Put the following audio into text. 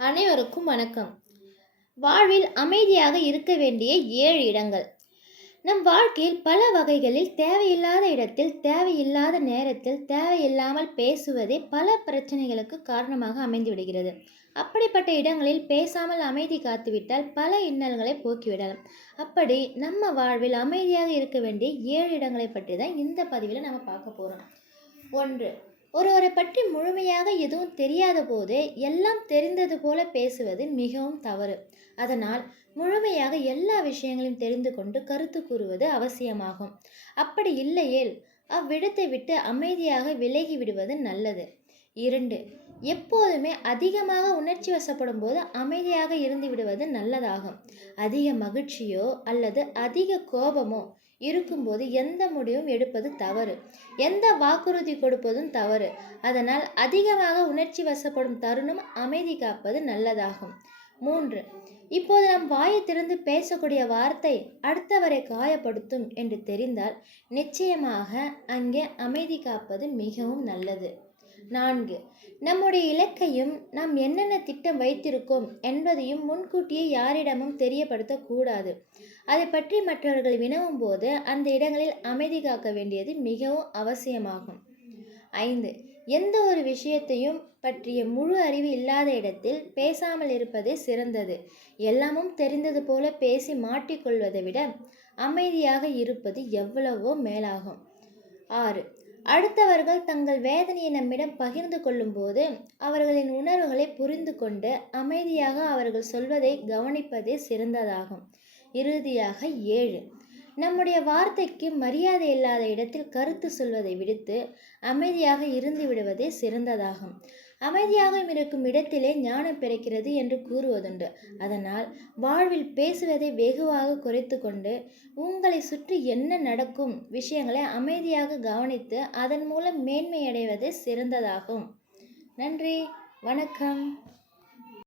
அனைவருக்கும் வணக்கம். வாழ்வில் அமைதியாக இருக்க வேண்டிய ஏழு இடங்கள். நம் வாழ்க்கையில் பல வகைகளில் தேவையில்லாத இடத்தில் தேவையில்லாத நேரத்தில் தேவையில்லாமல் பேசுவதே பல பிரச்சனைகளுக்கு காரணமாக அமைந்துவிடுகிறது அப்படிப்பட்ட இடங்களில் பேசாமல் அமைதி காத்துவிட்டால் பல இன்னல்களை போக்கிவிடலாம். அப்படி நம்ம வாழ்வில் அமைதியாக இருக்க வேண்டிய ஏழு இடங்களை பற்றி தான் இந்த பதிவில் நம்ம பார்க்க போகிறோம் ஒன்று ஒருவரை பற்றி முழுமையாக எதுவும் தெரியாத போது எல்லாம் தெரிந்தது போல பேசுவது மிகவும் தவறு. அதனால் முழுமையாக எல்லா விஷயங்களையும் தெரிந்து கொண்டு கருத்து கூறுவது அவசியமாகும். அப்படி இல்லையேல் அவ்விடத்தை விட்டு அமைதியாக விலகி விடுவது நல்லது. இரண்டு. எப்போதுமே அதிகமாக உணர்ச்சி வசப்படும் போது அமைதியாக இருந்து விடுவது நல்லதாகும். அதிக மகிழ்ச்சியோ அல்லது அதிக கோபமோ இருக்கும்போது எந்த முடிவும் எடுப்பது தவறு. எந்த வாக்குறுதி கொடுப்பதும் தவறு. அதனால் அதிகமாக உணர்ச்சி வசப்படும் தருணம் அமைதி காப்பது நல்லதாகும். மூன்று. இப்போது நம் வாயை திறந்து பேசக்கூடிய வார்த்தை அடுத்தவரை காயப்படுத்தும் என்று தெரிந்தால் நிச்சயமாக அங்கே அமைதி காப்பது மிகவும் நல்லது. நான்கு. நம்முடைய இலக்கையும் நாம் என்னென்ன திட்டம் வைத்திருக்கோம் என்பதையும் முன்கூட்டியே யாரிடமும் தெரியப்படுத்தக்கூடாது. அதை பற்றி மற்றவர்கள் வினவும் போது அந்த இடங்களில் அமைதி காக்க வேண்டியது மிகவும் அவசியமாகும். ஐந்து. எந்த ஒரு விஷயத்தையும் பற்றிய முழு அறிவு இல்லாத இடத்தில் பேசாமல் இருப்பதே சிறந்தது. எல்லாமும் தெரிந்தது போல பேசி மாட்டிக்கொள்வதை விட அமைதியாக இருப்பது எவ்வளவோ மேலாகும். ஆறு. அடுத்தவர்கள் தங்கள் வேதனையை நம்மிடம் பகிர்ந்து கொள்ளும்போது அவர்களின் உணர்வுகளை புரிந்து கொண்டு அமைதியாக அவர்கள் சொல்வதை கவனிப்பதே சிறந்ததாகும். இறுதியாக ஏழு. நம்முடைய வார்த்தைக்கு மரியாதை இல்லாத இடத்தில் கருத்து சொல்வதை விடுத்து அமைதியாக இருந்து விடுவதே சிறந்ததாகும். அமைதியாக இருக்கும் இடத்திலே ஞானம் பிறக்கிறது என்று கூறுவதுண்டு. அதனால் வாழ்வில் பேசுவதை வெகுவாக குறைத்து கொண்டு உங்களை சுற்றி என்ன நடக்கும் விஷயங்களை அமைதியாக கவனித்து அதன் மூலம் மேன்மையடைவதே சிறந்ததாகும். நன்றி. வணக்கம்.